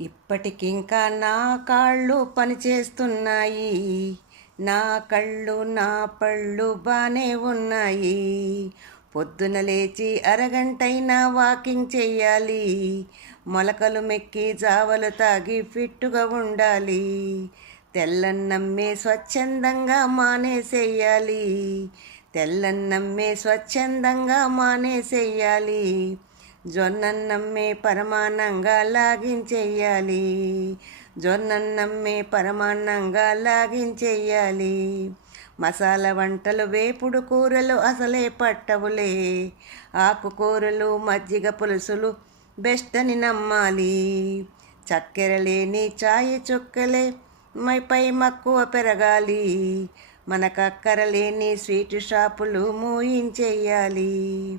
ఇప్పటికింకా నా కాళ్ళు పనిచేస్తున్నాయి. నా కళ్ళు నా పళ్ళు బానే ఉన్నాయి. పొద్దున లేచి అరగంటైనా వాకింగ్ చెయ్యాలి. మొలకలు మెక్కి జావలు తాగి ఫిట్టుగా ఉండాలి. తెల్లన్నమ్మే స్వచ్ఛందంగా మానేసేయాలి. తెల్లన్నమ్మే స్వచ్ఛందంగా మానేసేయాలి. జొన్నన్నమ్మే పరమాన్నంగా లాగించెయ్యాలి. జొన్నన్నమ్మే పరమాన్నంగా లాగించెయ్యాలి. మసాలా వంటలు వేపుడు కూరలు అసలే పట్టవులే. ఆకుకూరలు మజ్జిగ పులుసులు బెస్ట్ అని నమ్మాలి. చక్కెర లేని చాయ్ చుక్కలే పై మక్కువ పెరగాలి. మనకక్కర లేని స్వీట్ షాపులు మూయించెయ్యాలి.